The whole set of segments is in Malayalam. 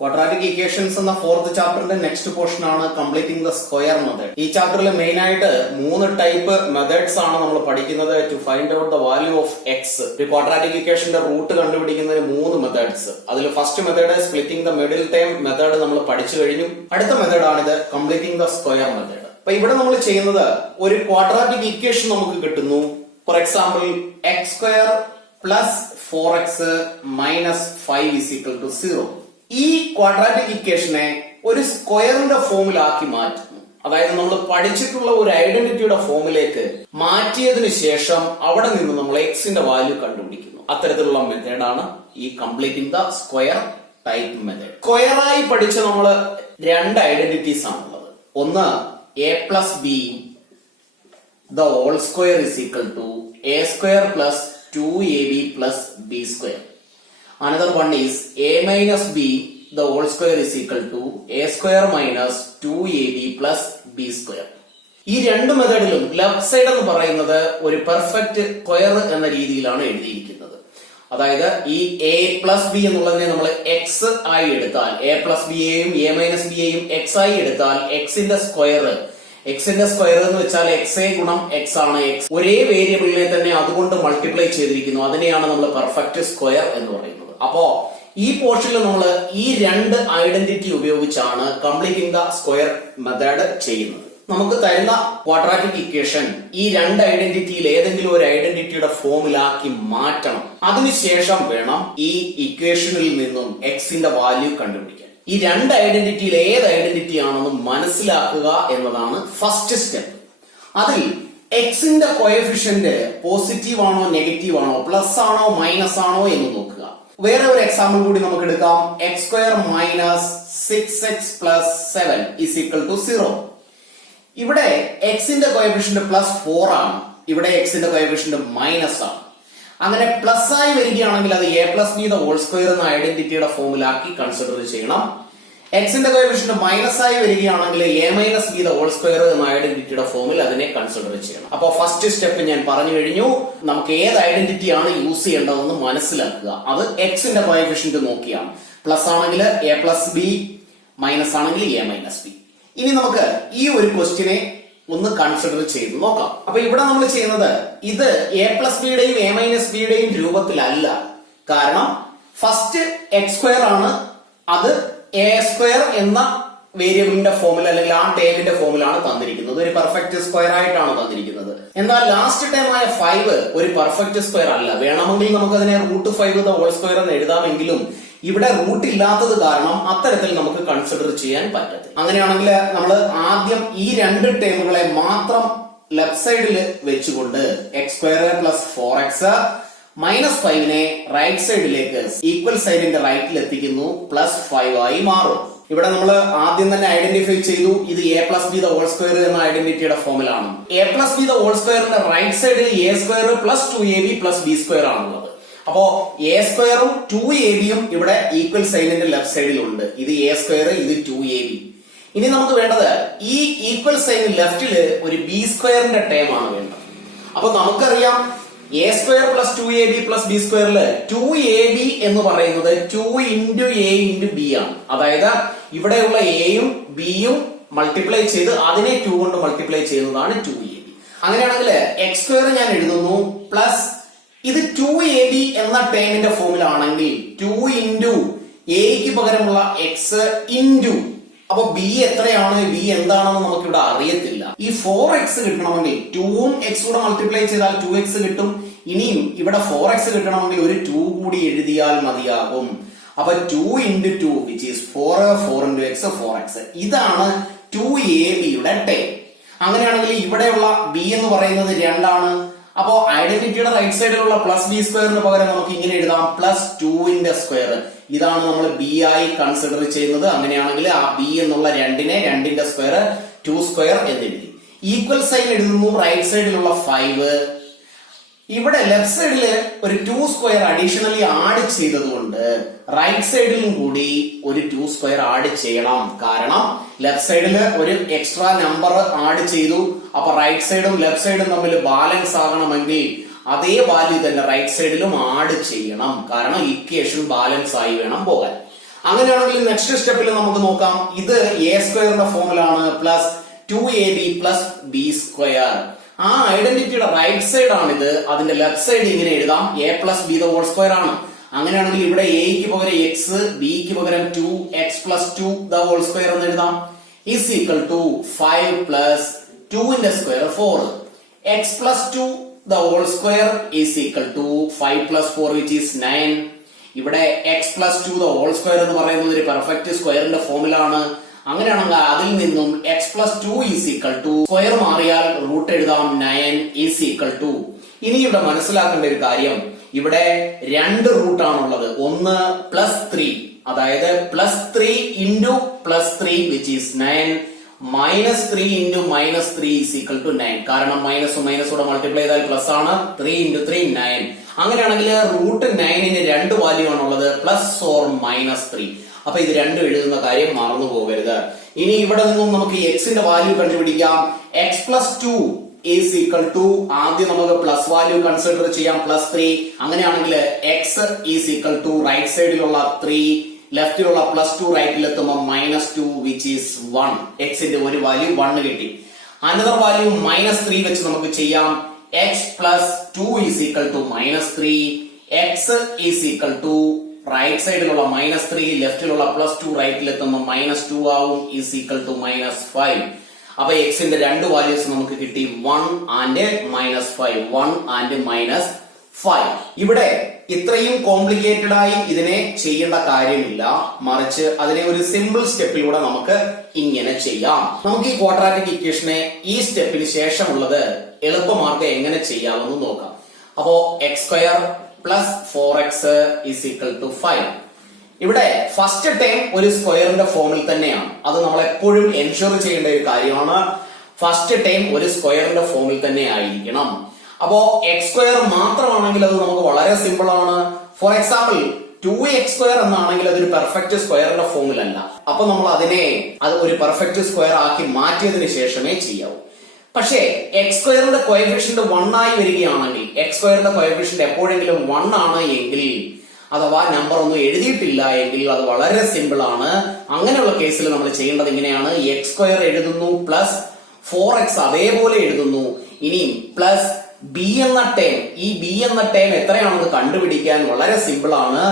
ക്വാഡ്രാറ്റിക് ഇക്വേഷൻസ് എന്ന ഫോർത്ത് ചാപ്റ്ററിന്റെ നെക്സ്റ്റ് പോർഷൻ ആണ് കംപ്ലീറ്റിംഗ് ദ സ്ക്വയർ മെത്തേഡ്. ഈ ചാപ്റ്ററിൽ മെയിൻ ആയിട്ട് 3 ടൈപ്പ് മെത്തേഡ്സ് ആണ് നമ്മൾ പഠിക്കുന്നത് to find out the value of x. ഒരു ക്വാഡ്രാറ്റിക് ഇക്വേഷന്റെ റൂട്ട് കണ്ടുപിടിക്കുന്നതിന് 3 മെത്തേഡ്സ്. അതിൽ first method splitting the middle term method നമ്മൾ പഠിച്ചു കഴിഞ്ഞു. അടുത്ത മെത്തേഡാണിത് കംപ്ലീറ്റിംഗ് ദ സ്ക്വയർ മെത്തേഡ്. അപ്പൊ ഇവിടെ നമ്മൾ ചെയ്യുന്നത് ഒരു ക്വാഡ്രാറ്റിക് ഇക്വേഷൻ നമുക്ക് കിട്ടുന്നു. For example x square plus 4x minus 5 is equal to 0. ഈ ക്വാഡ്രാറ്റിക് ഇക്വേഷനെ ഒരു സ്ക്വയറിന്റെ ഫോമിലാക്കി മാറ്റുന്നു. അതായത് നമ്മൾ പഠിച്ചിട്ടുള്ള ഒരു ഐഡന്റിറ്റിയുടെ ഫോമിലേക്ക് മാറ്റിയതിനു ശേഷം അവിടെ നിന്ന് നമ്മൾ എക്സിന്റെ വാല്യൂ കണ്ടുപിടിക്കുന്നു. അത്തരത്തിലുള്ള മെത്തേഡാണ് ഈ completing the square type method. സ്ക്വയറായി പഠിച്ച നമ്മൾ 2 ഐഡന്റിറ്റീസ് ആണുള്ളത്. ഒന്ന് a plus B the whole square is equal to a square plus 2ab plus b square. Another one is a minus b the whole square is equal to a square minus 2ab plus b square. ഈ 2 മെത്തേഡിലും ലെഫ്റ്റ് സൈഡ് എന്ന് പറയുന്നത് ഒരു പെർഫെക്റ്റ് സ്ക്വയർ എന്ന രീതിയിലാണ് എഴുതിയിരിക്കുന്നത്. അതായത് ഈ a പ്ലസ് ബി എന്നുള്ളതിനെ നമ്മൾ എക്സ് ആയി എടുത്താൽ a പ്ലസ് ബിയെയും a മൈനസ് ബിയെയും എക്സ് ആയി എടുത്താൽ എക്സിന്റെ സ്ക്വയർ എന്ന് വെച്ചാൽ എക്സ് ഗുണം എക്സ് ആണ്. എക്സ് ഒരേ വേരിയബിളിനെ തന്നെ അതുകൊണ്ട് മൾട്ടിപ്ലൈ ചെയ്തിരിക്കുന്നു. അതിനെയാണ് നമ്മൾ പെർഫെക്റ്റ് സ്ക്വയർ എന്ന് പറയുന്നത്. അപ്പോ ഈ പോർഷനിൽ നമ്മൾ ഈ 2 ഐഡന്റിറ്റി ഉപയോഗിച്ചാണ് കംപ്ലീറ്റിംഗ് ദ സ്ക്വയർ മെത്തേഡ് ചെയ്യുന്നത്. നമുക്ക് തരുന്ന ക്വാഡ്രാറ്റിക് ഇക്വേഷൻ ഈ 2 ഐഡന്റിറ്റിയിൽ ഏതെങ്കിലും ഒരു ഐഡന്റിറ്റിയുടെ ഫോമിലാക്കി മാറ്റണം. അതിനുശേഷം വേണം ഈ ഇക്വേഷനിൽ നിന്നും എക്സിന്റെ വാല്യൂ കണ്ടുപിടിക്കാൻ. ഈ 2 ഐഡന്റിറ്റിയിൽ ഏത് ഐഡന്റിറ്റി ആണെന്ന് മനസ്സിലാക്കുക എന്നതാണ് ഫസ്റ്റ് സ്റ്റെപ്പ്. അതിൽ എക്സിന്റെ കോഎഫിഷ്യന്റ് പോസിറ്റീവ് ആണോ നെഗറ്റീവ് ആണോ പ്ലസ് ആണോ മൈനസ് ആണോ എന്ന് നോക്കുക. വേറെ ഒരു എക്സാമ്പിൾ കൂടി നമുക്ക് എടുക്കാം. X square minus 6x plus 7 is equal to 0. ഇവിടെ എക്സിന്റെ കോഎഫിഷ്യന്റ് പ്ലസ് 4 ആണ്, ഇവിടെ എക്സിന്റെ കോഎഫിഷ്യന്റ് മൈനസ് ആണ്. അങ്ങനെ പ്ലസ് ആയി വരികയാണെങ്കിൽ അത് a plus B the whole square എന്ന ഐഡന്റിറ്റിയുടെ ഫോമിലാക്കി കൺസിഡർ ചെയ്യണം. എക്സിന്റെ കോഎഫിഷ്യന്റ് മൈനസ് ആയി വരികയാണെങ്കിൽ a minus b the whole square എന്ന ഐഡന്റിറ്റിയുടെ ഫോമിൽ അതിനെ കൺസിഡർ ചെയ്യണം. അപ്പൊ ഫസ്റ്റ് സ്റ്റെപ്പ് ഞാൻ പറഞ്ഞു കഴിഞ്ഞു. നമുക്ക് ഏത് ഐഡന്റിറ്റി ആണ് യൂസ് ചെയ്യേണ്ടതെന്ന് മനസ്സിലാക്കുക. അത് എക്സിന്റെ കോഎഫിഷ്യന്റ് നോക്കിയാണ്. പ്ലസ് ആണെങ്കിൽ a പ്ലസ് ബി, മൈനസ് ആണെങ്കിൽ a മൈനസ് ബി. ഇനി നമുക്ക് ഈ ഒരു ക്വസ്റ്റ്യനെ ഒന്ന് കൺസിഡർ ചെയ്ത് നോക്കാം. അപ്പൊ ഇവിടെ നമ്മൾ ചെയ്യുന്നത് ഇത് a പ്ലസ് ബിയുടെയും a മൈനസ് ബിയുടെയും രൂപത്തിലല്ല. കാരണം ഫസ്റ്റ് എക്സ് സ്ക്വയർ ആണ്, അത് എ സ്ക്വയർ എന്ന വേരിയബിളിന്റെ ഫോമിൽ അല്ലെങ്കിൽ ആ ടേമിന്റെ ഫോമിലാണ് തന്നിരിക്കുന്നത്. ഒരു പെർഫെക്റ്റ് സ്ക്വയർ ആയിട്ടാണ് തന്നിരിക്കുന്നത്. എന്നാൽ ലാസ്റ്റ് ടേം ആയ 5 ഒരു പെർഫെക്റ്റ് സ്ക്വയർ അല്ല. വേണമെങ്കിൽ നമുക്ക് അതിനെ √5 ദ ഹോൾ സ്ക്വയർ എന്ന് എഴുതാമെങ്കിലും ഇവിടെ റൂട്ട് ഇല്ലാത്തത് കാരണം അത്തരത്തിൽ നമുക്ക് കൺസിഡർ ചെയ്യാൻ പറ്റത്തില്ല. അങ്ങനെയാണെങ്കിൽ നമ്മൾ ആദ്യം ഈ 2 ടേമുകളെ മാത്രം ലെഫ്റ്റ് സൈഡിൽ വെച്ചുകൊണ്ട് X square plus 4x minus 5നെ റൈറ്റ് സൈഡിലേക്ക് ഈക്വൽ സൈഡിന്റെ റൈറ്റിൽ എത്തിക്കുന്നു. പ്ലസ് 5 ആയി മാറും. ഇവിടെ നമ്മൾ ആദ്യം തന്നെ ഐഡന്റിഫൈ ചെയ്തു ഇത് a plus B the whole square എന്ന ഐഡന്റിറ്റിയുടെ ഫോമിലാണ്. a plus B the whole സ്ക്വയറിന്റെ റൈറ്റ് സൈഡിൽ a square plus 2ab plus b square ആണുള്ളത്. അപ്പോ a സ്ക്വയറും 2abയും ഇവിടെ ഈക്വൽ സൈഡിന്റെ ലെഫ്റ്റ് സൈഡിൽ ഉണ്ട്. ഇത് a സ്ക്വയർ, ഇത് 2ab. ഇനി നമുക്ക് വേണ്ടത് ഈ ഈക്വൽ സൈഡിന് ലെഫ്റ്റില് ഒരു b സ്ക്വയറിന്റെ ടേം ആണ് വേണ്ടത്. അപ്പൊ നമുക്കറിയാം a square plus 2ab plus b സ്ക്വയറില് 2ab എന്ന് പറയുന്നത് 2 ഇൻറ്റു a ഇൻറ്റു b ആണ്. അതായത് ഇവിടെയുള്ള എയും ബിയും മൾട്ടിപ്ലൈ ചെയ്ത് അതിനെ 2 കൊണ്ട് മൾട്ടിപ്ലൈ ചെയ്യുന്നതാണ് 2ab. അങ്ങനെയാണെങ്കിൽ എക്സ് സ്ക്വയർ ഞാൻ എഴുതുന്നു പ്ലസ് ഇത് 2ab എന്ന ടേമിന്റെ ഫോമിലാണെങ്കിൽ 2 ഇൻറ്റു എക്ക് പകരമുള്ള എക്സ് ഇൻറ്റു അപ്പൊ ബി എത്രയാണ്, ബി എന്താണെന്ന് നമുക്ക് ഇവിടെ അറിയത്തില്ല. ഈ 4x കിട്ടണമെങ്കിൽ 2ഉം x കൂടെ മൾട്ടിപ്ലൈ ചെയ്താൽ 2x കിട്ടും. ഇനിയും ഇവിടെ 4x കിട്ടണമെങ്കിൽ ഒരു 2 കൂടി എഴുതിയാൽ മതിയാകും. അപ്പൊ 2 into 2 which is 4 into x 4x. ഇതാണ് 2abയുടെ ടേം. അങ്ങനെയാണെങ്കിൽ ഇവിടെയുള്ള b എന്ന് പറയുന്നത് 2 ആണ്. അപ്പോ ഐഡന്റിറ്റിയുടെ റൈറ്റ് സൈഡിലുള്ള പ്ലസ് ബി സ്ക്വയറിന് പകരം നമുക്ക് ഇങ്ങനെ എഴുതാം പ്ലസ് 2ന്റെ സ്ക്വയർ. ഇതാണ് നമ്മൾ ബി ആയി കൺസിഡർ ചെയ്യുന്നത്. അങ്ങനെയാണെങ്കിൽ ആ ബി എന്നുള്ള 2നെ 2ന്റെ സ്ക്വയർ 2 സ്ക്വയർ എന്നെഴുതി. ഈക്വൽ സൈൻ എഴുതുന്നു റൈറ്റ് സൈഡിലുള്ള 5. ഇവിടെ ലെഫ്റ്റ് സൈഡില് ഒരു 2 സ്ക്വയർ അഡീഷണലി ആഡ് ചെയ്തതുകൊണ്ട് റൈറ്റ് സൈഡിലും കൂടി ഒരു 2 സ്ക്വയർ ആഡ് ചെയ്യണം. കാരണം ലെഫ്റ്റ് സൈഡില് ഒരു എക്സ്ട്രാ നമ്പർ ആഡ് ചെയ്തു. അപ്പൊ റൈറ്റ് സൈഡും ലെഫ്റ്റ് സൈഡും തമ്മിൽ ബാലൻസ് ആകണമെങ്കിൽ അതേ വാല്യൂ തന്നെ റൈറ്റ് സൈഡിലും ആഡ് ചെയ്യണം. കാരണം ഇക്വേഷൻ ബാലൻസ് ആയി വേണം പോകാൻ. അങ്ങനെയാണെങ്കിൽ നെക്സ്റ്റ് സ്റ്റെപ്പിൽ നമുക്ക് നോക്കാം. ഇത് എ സ്ക്വയറിന്റെ ഫോമിലാണ് plus 2ab plus B square. ആ ഐഡന്റിറ്റിയുടെ റൈറ്റ് സൈഡ് ആണിത്. അതിന്റെ ലെഫ്റ്റ് സൈഡ് ഇങ്ങനെ എഴുതാം, a plus B the whole square ആണ്. അങ്ങനെയാണെങ്കിൽ ഇവിടെ എക്ക് പകരം എക്സ്, ബിക്ക് പകരം 2x plus 2 the whole square എന്ന് എഴുതാം. ഈസ് ഈക്വൽ ടു 5 പ്ലസ് 2ന്റെ square 4. x plus 2 the whole square is equal to 5 plus 4 which is 9. ഇവിടെ x plus 2 the whole square എന്ന് പറയുന്നത് ഒരു പെർഫെക്റ്റ് സ്ക്വയറിന്റെ ഫോമിലാണ്. അങ്ങനെയാണെങ്കിൽ അതിൽ നിന്നും x plus 2 is equal to square മാറിയാൽ റൂട്ട് എഴുതാം 9 ഈസ് ഈക്വൽ ടു. ഇനി ഇവിടെ മനസ്സിലാക്കേണ്ട ഒരു കാര്യം, ഇവിടെ രണ്ട് റൂട്ടാണുള്ളത്. ഒന്ന് പ്ലസ് 3, അതായത് plus 3 into plus 3 which is 9, minus 3 into minus 3 is equal to 9. കാരണം മൈനസും മൈനസൂടെ മൾട്ടിപ്ലൈ ചെയ്താൽ പ്ലസ് ആണ്. 3 ഇൻറ്റു 3 9. അങ്ങനെയാണെങ്കിൽ റൂട്ട് 9ന് രണ്ട് വാല്യൂ ആണുള്ളത്, പ്ലസ് ഓർ മൈനസ് 3. അപ്പൊ ഇത് രണ്ടും എഴുതുന്ന കാര്യം മറന്നു പോകരുത്. ഇനി ഇവിടെ നിന്നും നമുക്ക് എക്സിന്റെ വാല്യൂ കണ്ടുപിടിക്കാം. X plus 2 is equal to, ആദ്യം നമുക്ക് പ്ലസ് വാല്യൂ കൺസിഡർ ചെയ്യാം, പ്ലസ് 3. അങ്ങനെയാണെങ്കിൽ x is equal to right സൈഡിലുള്ള 3, ലെഫ്റ്റിലുള്ള പ്ലസ് 2 റൈറ്റിലെത്തുമ്പോൾ മൈനസ് 2 വിച്ച് ഈസ് 1. എക്സിന്റെ ഒരു വാല്യൂ 1 കിട്ടി. അനദർ വാല്യൂ മൈനസ് 3 വെച്ച് നമുക്ക് ചെയ്യാം. X plus 2 is equal to minus 3. X is equal to right സൈഡിലുള്ള മൈനസ് 3, ലെഫ്റ്റിലുള്ള പ്ലസ് 2 റൈറ്റിലെത്തുമ്പോൾ മൈനസ് 2 ആവും, ഈസ് ഈക്വൽ ടു മൈനസ് 5. അപ്പൊ എക്സിന്റെ രണ്ട് വാല്യൂസ് നമുക്ക് കിട്ടി, 1 ആൻഡ് മൈനസ് 5, 1 ആൻഡ് മൈനസ് 5. ഇവിടെ ഇത്രയും കോംപ്ലിക്കേറ്റഡ് ആയി ഇതിനെ ചെയ്യേണ്ട കാര്യമില്ല, മറിച്ച് അതിനെ ഒരു സിമ്പിൾ സ്റ്റെപ്പിലൂടെ നമുക്ക് ഇങ്ങനെ ചെയ്യാം. നമുക്ക് ഈ ക്വാഡ്രാറ്റിക് ഇക്വേഷനെ ഈ സ്റ്റെപ്പിന് ശേഷമുള്ളത് എളുപ്പമാർഗം എങ്ങനെ ചെയ്യാമെന്ന് നോക്കാം. അപ്പോ x square plus 4x is equal to 5. ഇവിടെ ഫസ്റ്റ് ടൈം ഒരു സ്ക്വയറിന്റെ ഫോമിൽ തന്നെയാണ്. അത് നമ്മൾ എപ്പോഴും എൻഷുർ ചെയ്യേണ്ട ഒരു കാര്യമാണ്. ഫസ്റ്റ് ടൈം ഒരു സ്ക്വയറിന്റെ ഫോമിൽ തന്നെ ആയിരിക്കണം. അപ്പോ എക്സ് സ്ക്വയർ മാത്രമാണെങ്കിൽ അത് നമുക്ക് വളരെ സിമ്പിൾ ആണ്. ഫോർ എക്സാമ്പിൾ 2x സ്ക്വയർ എന്നാണെങ്കിൽ അതൊരു പെർഫെക്റ്റ് സ്ക്വയറിന്റെ ഫോമിലല്ല. അപ്പൊ നമ്മൾ അതിനെ അത് ഒരു പെർഫെക്റ്റ് സ്ക്വയർ ആക്കി മാറ്റിയതിനു ശേഷമേ ചെയ്യാവൂ. പക്ഷേ എക്സ് സ്ക്വയറിന്റെ കോഎഫിഷ്യന്റ് 1 ആയി വരികയാണെങ്കിൽ, എക്സ് സ്ക്വയറിന്റെ കോഎഫിഷ്യന്റ് എപ്പോഴെങ്കിലും 1 ആണ് എങ്കിൽ, അഥവാ നമ്പർ ഒന്നും എഴുതിയിട്ടില്ല എങ്കിൽ അത് വളരെ സിമ്പിൾ ആണ്. അങ്ങനെയുള്ള കേസിൽ നമ്മൾ ചെയ്യേണ്ടത് ഇങ്ങനെയാണ്. എക്സ് സ്ക്വയർ എഴുതുന്നു, പ്ലസ് 4x അതേപോലെ എഴുതുന്നു. ഇനി പ്ലസ് ബി എന്ന ടേം, ഈ ബി എന്ന ടേം എത്രയാണെന്ന് കണ്ടുപിടിക്കാൻ വളരെ സിമ്പിൾ ആണ്.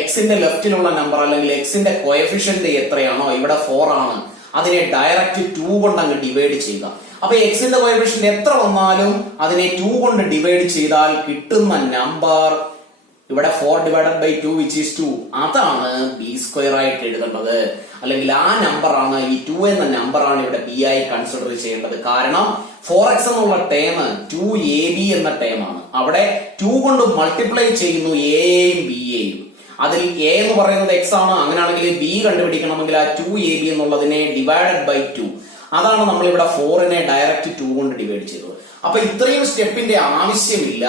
എക്സിന്റെ ലെഫ്റ്റിലുള്ള നമ്പർ അല്ലെങ്കിൽ എക്സിന്റെ കോഎഫിഷ്യന്റ് എത്രയാണോ, ഇവിടെ 4 ആണ്, അതിനെ ഡയറക്റ്റ് 2 കൊണ്ട് അങ്ങ് ഡിവൈഡ് ചെയ്യുക. അപ്പൊ എക്സിന്റെ കോഎഫിഷ്യന്റ് എത്ര വന്നാലും അതിനെ 2 കൊണ്ട് ഡിവൈഡ് ചെയ്താൽ കിട്ടുന്ന നമ്പർ ഇവിടെ 4 ഡിവൈഡഡ് ബൈ 2 വിച്ച് ഈസ് 2, അതാണ് ബി സ്ക്വയർ ആയിട്ട് എഴുതേണ്ടത്. അല്ലെങ്കിൽ ആ നമ്പർ ആണ്, ഈ 2 എന്ന നമ്പർ ആണ് ഇവിടെ ബി ആയി കൺസിഡർ ചെയ്യേണ്ടത്. കാരണം 4x എന്നുള്ള ടേം 2ab എന്ന ടേം ആണ്. അവിടെ 2 കൊണ്ട് മൾട്ടിപ്ലൈ ചെയ്യുന്നു എയും ബിയെയും. അതിൽ എ എന്ന് പറയുന്നത് എക്സ് ആണ്. അങ്ങനെയാണെങ്കിൽ ബി കണ്ടുപിടിക്കണമെങ്കിൽ ആ 2ab എന്നുള്ളതിനെ ഡിവൈഡഡ് ബൈ 2, അതാണ് നമ്മൾ ഇവിടെ 4നെ ഡയറക്റ്റ് 2 കൊണ്ട് ഡിവൈഡ് ചെയ്തത്. അപ്പൊ ഇത്രയും സ്റ്റെപ്പിന്റെ ആവശ്യമില്ല.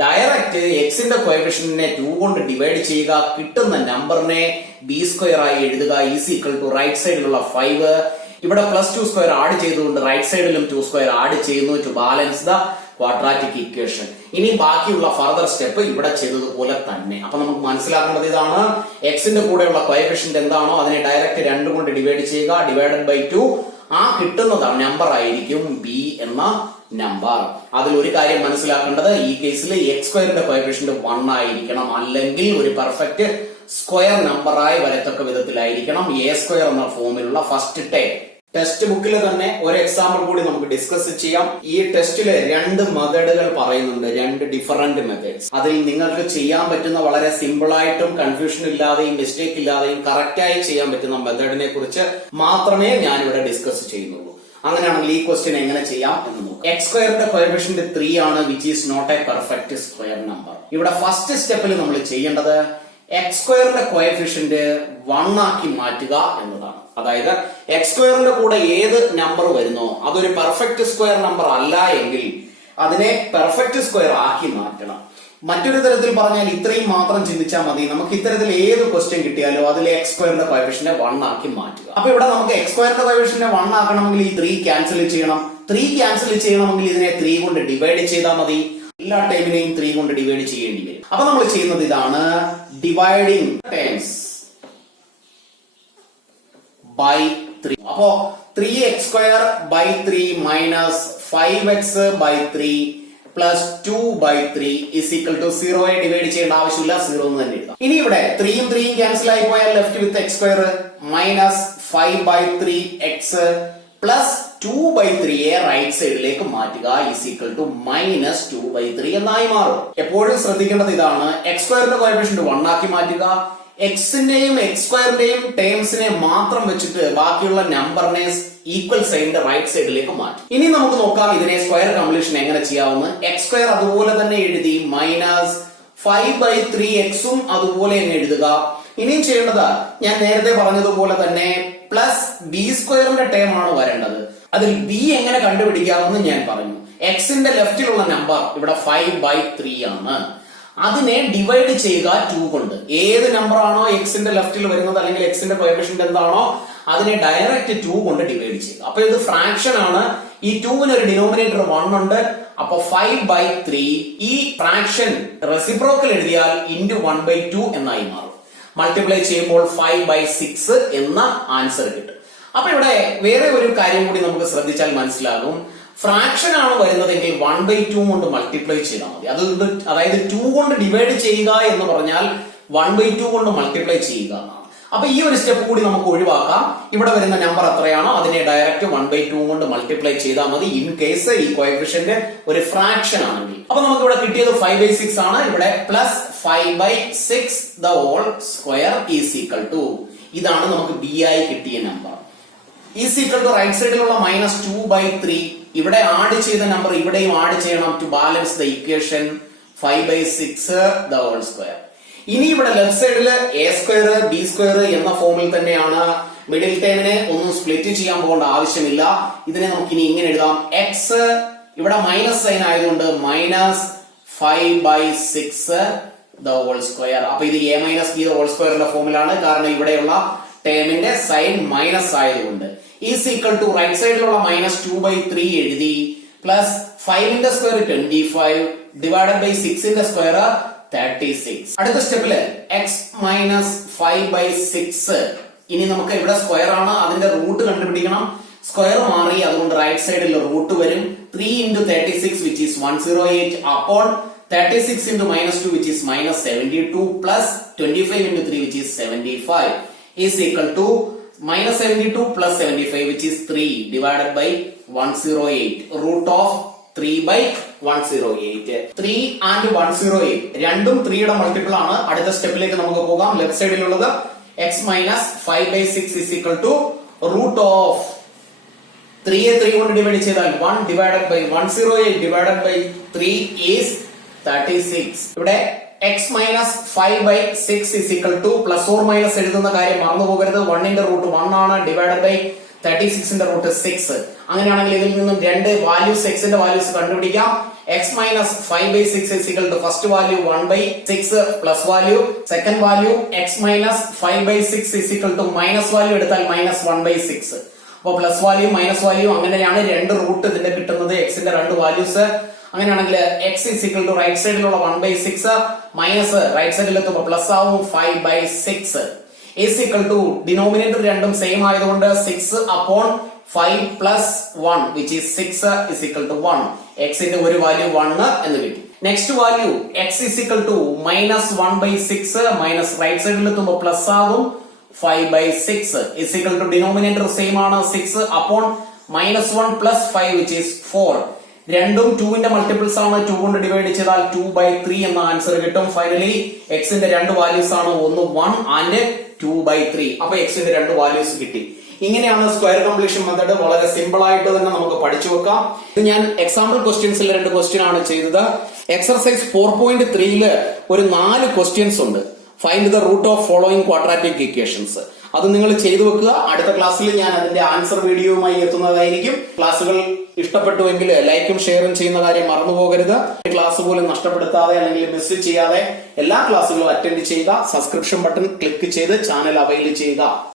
ഡയറക്റ്റ് എക്സിന്റെ കോഎഫിഷ്യന്റിനെ 2 കൊണ്ട് ഡിവൈഡ് ചെയ്യുക, കിട്ടുന്ന നമ്പറിനെ ബി സ്ക്വയർ ആയി എഴുതുക, ഈസ് ഈക്വൽ ടു റൈറ്റ് സൈഡിലുള്ള 5. ഇവിടെ പ്ലസ് 2 സ്ക്വയർ ആഡ് ചെയ്തുകൊണ്ട് റൈറ്റ് സൈഡിലും 2 സ്ക്വയർ ആഡ് ചെയ്യുന്നു to balance the quadratic equation. ഇനി ബാക്കിയുള്ള ഫർദർ സ്റ്റെപ്പ് ഇവിടെ ചെയ്തതുപോലെ തന്നെ. അപ്പൊ നമുക്ക് മനസ്സിലാക്കേണ്ടത് ഇതാണ്. എക്സിന്റെ കൂടെയുള്ള കോഎഫിഷ്യന്റ് എന്താണോ അതിനെ ഡയറക്റ്റ് 2 കൊണ്ട് ഡിവൈഡ് ചെയ്യുക, ഡിവൈഡഡ് ബൈ 2. ആ കിട്ടുന്നതാണ് നമ്പർ ആയിരിക്കും ബി എന്ന നമ്പർ. അതിൽ ഒരു കാര്യം മനസ്സിലാക്കേണ്ടത്, ഈ കേസിൽ എക്സ് സ്ക്വയറിന്റെ കോഎഫിഷ്യന്റ് 1 ആയിരിക്കണം, അല്ലെങ്കിൽ ഒരു പെർഫെക്റ്റ് സ്ക്വയർ നമ്പറായി വരത്തക്ക വിധത്തിലായിരിക്കണം എ സ്ക്വയർ എന്ന ഫോമിലുള്ള ഫസ്റ്റ് ടൈം. ടെക്സ്റ്റ് ബുക്കിൽ തന്നെ ഒരു എക്സാമ്പിൾ കൂടി നമുക്ക് ഡിസ്കസ് ചെയ്യാം. ഈ ടെസ്റ്റില് 2 മെത്തേഡുകൾ പറയുന്നുണ്ട്, 2 ഡിഫറന്റ് മെത്തേഡ്സ്. അതിൽ നിങ്ങൾക്ക് ചെയ്യാൻ പറ്റുന്ന വളരെ സിമ്പിൾ ആയിട്ടും കൺഫ്യൂഷൻ ഇല്ലാതെയും മിസ്റ്റേക്ക് ഇല്ലാതെയും കറക്റ്റായി ചെയ്യാൻ പറ്റുന്ന മെത്തേഡിനെ കുറിച്ച് മാത്രമേ ഞാൻ ഇവിടെ ഡിസ്കസ് ചെയ്യുന്നുള്ളൂ. അങ്ങനെയാണെങ്കിൽ ഈ ക്വസ്റ്റ്യൻ എങ്ങനെ ചെയ്യാം എന്ന് നോക്കാം. എക്സ് സ്ക്വയറിന്റെ കോഎഫിഷ്യന്റ് 3 ആണ്, which is not a perfect square number. ഇവിടെ ഫസ്റ്റ് സ്റ്റെപ്പിൽ നമ്മൾ ചെയ്യേണ്ടത് എക്സ് സ്ക്വയറിന്റെ കോഎഫിഷ്യന്റ് 1 ആക്കി മാറ്റുക എന്നതാണ്. അതായത് എക്സ് സ്ക്വയറിന്റെ കൂടെ ഏത് നമ്പർ വരുന്നോ അതൊരു പെർഫെക്റ്റ് സ്ക്വയർ നമ്പർ അല്ല എങ്കിൽ അതിനെ പെർഫെക്റ്റ് സ്ക്വയർ ആക്കി മാറ്റണം. മറ്റൊരു തരത്തിൽ പറഞ്ഞാൽ ഇത്രയും മാത്രം ചിന്തിച്ചാൽ മതി. നമുക്ക് ഇത്തരത്തിൽ ഏത് ക്വസ്റ്റ്യൻ കിട്ടിയാലോ അതിൽ എക്സ് സ്ക്വയറിന്റെ കോഎഫിഷ്യന്റ് 1 ആക്കി മാറ്റുക. അപ്പൊ ഇവിടെ നമുക്ക് എക്സ് സ്ക്വയറിന്റെ കോഎഫിഷ്യന്റ് 1 ആക്കണമെങ്കിൽ ഈ 3 ക്യാൻസൽ ചെയ്യണം. 3 ക്യാൻസൽ ചെയ്യണമെങ്കിൽ ഇതിനെ 3 കൊണ്ട് ഡിവൈഡ് ചെയ്താൽ മതി. എല്ലാ ടൈമിനെയും 3 കൊണ്ട് ഡിവൈഡ് ചെയ്യേണ്ടി വരും. അപ്പൊ നമ്മൾ ചെയ്യുന്നത് ഇതാണ്, ഡിവൈഡിങ് ടേംസ്. ബൈ 3. അപ്പോ 3x² by 3 minus 5x by 3 plus 2 by 3 is equal to 0. Divide ചെയ്യേണ്ട ആവശ്യമില്ല, 0 എന്ന് തന്നെ എഴുതാം. ഇനി ഇവിടെ 3 ക്യാൻസൽ ആയി പോയാൽ left with x² minus 5 by 3 x plus 2 by 3 right സൈഡിലേക്ക് മാറ്റുക is equal to minus 2 by 3 എന്നായി മാറും. എപ്പോഴും ശ്രദ്ധിക്കേണ്ടത് ഇതാണ്, x² കോഎഫിഷ്യന്റ് 1 ആക്കി മാറ്റുക. എക്സിന്റെയും x²ന്റെയും ടേംസിനെ മാത്രം വെച്ചിട്ട് ബാക്കിയുള്ള നമ്പറിനെ ഈക്വൽ സൈഡിന്റെ റൈറ്റ് സൈഡിലേക്ക് മാറ്റും. ഇനി നമുക്ക് നോക്കാം ഇതിനെ സ്ക്വയർ കംപ്ലീഷൻ എങ്ങനെ ചെയ്യാവുന്ന. x² അതുപോലെ തന്നെ എഴുതി മൈനസ് 5 ബൈ 3 എക്സും അതുപോലെ തന്നെ എഴുതുക. ഇനിയും ചെയ്യേണ്ടത് ഞാൻ നേരത്തെ പറഞ്ഞതുപോലെ തന്നെ പ്ലസ് b² ടേം ആണ് വരേണ്ടത്. അതിൽ b എങ്ങനെ കണ്ടുപിടിക്കാമെന്ന് ഞാൻ പറഞ്ഞു. എക്സിന്റെ ലെഫ്റ്റിലുള്ള നമ്പർ ഇവിടെ 5 ബൈ 3 ആണ്. അതിനെ ഡിവൈഡ് ചെയ്യുക 2 കൊണ്ട്. ഏത് നമ്പർ ആണോ എക്സിന്റെ ലെഫ്റ്റിൽ വരുന്നത് അല്ലെങ്കിൽ എക്സിന്റെ കോഎഫിഷ്യന്റ് എന്താണോ അതിനെ ഡയറക്റ്റ് 2 കൊണ്ട് ഡിവൈഡ് ചെയ്യുക. അപ്പൊ ഇത് ഫ്രാക്ഷൻ ആണ്. ഈ 2-ന് ഒരു ഡിനോമിനേറ്റർ 1 ഉണ്ട്. അപ്പൊ 5 ബൈ 3 ഈ ഫ്രാക്ഷൻ റെസിപ്രോക്കൽ എഴുതിയാൽ ഇൻറ്റു 1 ബൈ 2 എന്നായി മാറും. മൾട്ടിപ്ലൈ ചെയ്യുമ്പോൾ 5 ബൈ 6 എന്ന ആൻസർ കിട്ടും. അപ്പൊ ഇവിടെ വേറെ ഒരു കാര്യം കൂടി നമുക്ക് ശ്രദ്ധിച്ചാൽ മനസ്സിലാകും. ഫ്രാക്ഷൻ ആണ് വരുന്നതെങ്കിൽ 1 ബൈ 2 കൊണ്ട് മൾട്ടിപ്ലൈ ചെയ്താൽ മതി. അതായത് 2 കൊണ്ട് ഡിവൈഡ് ചെയ്യുക എന്ന് പറഞ്ഞാൽ 1 ബൈ 2 കൊണ്ട് മൾട്ടിപ്ലൈ ചെയ്യുക എന്നാണ്. അപ്പൊ ഈ ഒരു സ്റ്റെപ്പ് കൂടി നമുക്ക് ഒഴിവാക്കാം. ഇവിടെ വരുന്ന നമ്പർ എത്രയാണോ അതിനെ ഡയറക്റ്റ് 1 ബൈ 2 കൊണ്ട് മൾട്ടിപ്ലൈ ചെയ്താൽ മതി, ഇൻ കേസ് ഈ കോഎഫിഷ്യന്റ് ഒരു ഫ്രാക്ഷൻ ആണെങ്കിൽ. അപ്പൊ നമുക്ക് ഇവിടെ കിട്ടിയത് 5 ബൈ 6 ആണ്. ഇവിടെ plus 5 by 6 the whole square is equal to, ഇതാണ് നമുക്ക് ബി ആയി കിട്ടിയ number. Is equal to right സൈഡിലുള്ള മൈനസ് 2 ബൈ 3 ഇവിടെ ആഡ് ചെയ്ത നമ്പർ ഇവിടെയും ആഡ് ചെയ്യണം to balance the equation 5 by 6 the whole square. ഇനി ഇവിടെ ലെഫ്റ്റ് സൈഡില് a² b² എന്ന ഫോമിൽ തന്നെയാണ്. മിഡിൽ ടേമിനെ ഒന്നും സ്പ്ലിറ്റ് ചെയ്യാൻ പോകേണ്ട ആവശ്യമില്ല. ഇതിനെ നമുക്ക് ഇനി ഇങ്ങനെ എഴുതാം. എക്സ് ഇവിടെ മൈനസ് സൈൻ ആയതുകൊണ്ട് minus 5 by 6 the whole square. അപ്പൊ ഇത് a minus b the whole സ്ക്വയറിന്റെ ഫോമിലാണ്, കാരണം ഇവിടെയുള്ള ടേമിന്റെ സൈൻ മൈനസ് ആയതുകൊണ്ട്. ഈസ് ഈക്വൽ ടു റൈറ്റ് സൈഡിലുള്ള മൈനസ് 2 ബൈ 3 എഴുതി പ്ലസ് 5ന്റെ സ്ക്വയർ 25 ഡിവൈഡഡ് ബൈ 6ന്റെ സ്ക്വയർ 36. അടുത്ത സ്റ്റെപ്പില് x മൈനസ് 5 ബൈ 6. ഇനി നമുക്ക് ഇവിടെ സ്ക്വയർ ആണ്, അതിന്റെ റൂട്ട് കണ്ടുപിടിക്കണം. സ്ക്വയർ മാറി, അതുകൊണ്ട് റൈറ്റ് സൈഡിൽ റൂട്ട് വരും. 3 into 36 which is 108 upon 36 into minus 2 which is minus 72 plus 25 into 3 which is 75 is equal to minus 72 plus 75 which is 3 divided by 108. Root of 3 by 108. 3 and 108 രണ്ടും 3 യുടെ മൾട്ടിപ്പിൾ ആണ്. അടുത്ത സ്റ്റെപ്പിലേക്ക് നമുക്ക് പോകാം. ലെഫ്റ്റ് സൈഡിലുള്ളത് x minus 5 by 6 is equal to root of 3 കൊണ്ട് ഡിവൈഡ് ചെയ്താൽ 1 divided by 108 divided by 3 is 36. ഇവിടെ x minus 5 by 6 is equal to plus or minus എഴുതുന്ന കാര്യം മറന്നു പോകരുത്. 1ന്റെ റൂട്ട് 1 ആണ്, ഡിവൈഡഡ് ബൈ 36ന്റെ റൂട്ട് 6. അങ്ങനെയാണെങ്കിൽ ഇതിൽ നിന്നും രണ്ട് വാല്യൂസ് x ന്റെ വാല്യൂസ് കണ്ടുപിടിക്കാം. x minus 5 by 6 is equal to first value 1 by 6 plus value, second value x minus 5 by 6 is equal to minus value എടുത്താൽ minus 1 by 6. അപ്പോൾ പ്ലസ് വാല്യൂ മൈനസ് വാല്യൂ അങ്ങനെയാണ് രണ്ട് റൂട്ട് ഇതിന്റെ കിട്ടുന്നത്, എക്സിന്റെ രണ്ട് വാല്യൂസ്. അങ്ങനെയാണെങ്കിൽ x is equal to right സൈഡിലുള്ള 1 by 6 മൈനസ് റൈറ്റ് സൈഡിൽ എത്തുമ്പോൾ പ്ലസ് ആവും 5 by 6 is equal to denominator രണ്ടും സെയിം ആയതുകൊണ്ട് 6 upon 5 plus 1 which is 6 is equal to 1. x ന്റെ ഒരു വാല്യൂ 1 എന്ന് കിട്ടി. Next value x is equal to minus 1 by 6 minus റൈറ്റ് സൈഡിൽ എത്തുമ്പോൾ പ്ലസ് ആകും 5 by 6 is equal to denominator same ആണ് 6 upon minus 1 plus 5 which is 4. രണ്ടും 2ന്റെ മൾട്ടിപ്പിൾസ് ആണ്. 2 കൊണ്ട് ഡിവൈഡ് ചെയ്താൽ 2 by 3 എന്ന ആൻസർ കിട്ടും. ഫൈനലി x ന്റെ രണ്ട് വാല്യൂസ് ആണ്, ഒന്ന് 1 ആൻഡ് 2 by 3. അപ്പൊ x ന്റെ രണ്ട് വാല്യൂസ് കിട്ടി. ഇങ്ങനെയാണ് സ്ക്വയർ കംപ്ലീഷൻ മെത്തേഡ്. വളരെ സിമ്പിൾ ആയിട്ട് തന്നെ നമുക്ക് പഠിച്ചു വെക്കാം. ഇത് ഞാൻ എക്സാമ്പിൾ ക്വസ്റ്റ്യൻസിൽ 2 ക്വസ്റ്റ്യൻ ആണ് ചെയ്തത്. എക്സർസൈസ് 4.3 ഒരു 4 ക്വസ്റ്റ്യൻസ് ഉണ്ട്. Find the root of following quadratic equations. അത് നിങ്ങൾ ചെയ്തു വെക്കുക. അടുത്ത ക്ലാസ്സിൽ ഞാൻ അതിന്റെ ആൻസർ വീഡിയോയുമായി എത്തുന്നതായിരിക്കും. ക്ലാസ്സുകൾ ഇഷ്ടപ്പെട്ടുവെങ്കിൽ ലൈക്കും ഷെയറും ചെയ്യുന്ന കാര്യം മറന്നു പോകരുത്. ക്ലാസ് പോലും നഷ്ടപ്പെടുത്താതെ അല്ലെങ്കിൽ മിസ് ചെയ്യാതെ എല്ലാ ക്ലാസ്സുകളും അറ്റൻഡ് ചെയ്യുക. സബ്സ്ക്രിപ്ഷൻ ബട്ടൺ ക്ലിക്ക് ചെയ്ത് ചാനൽ അവൈൽ ചെയ്യുക.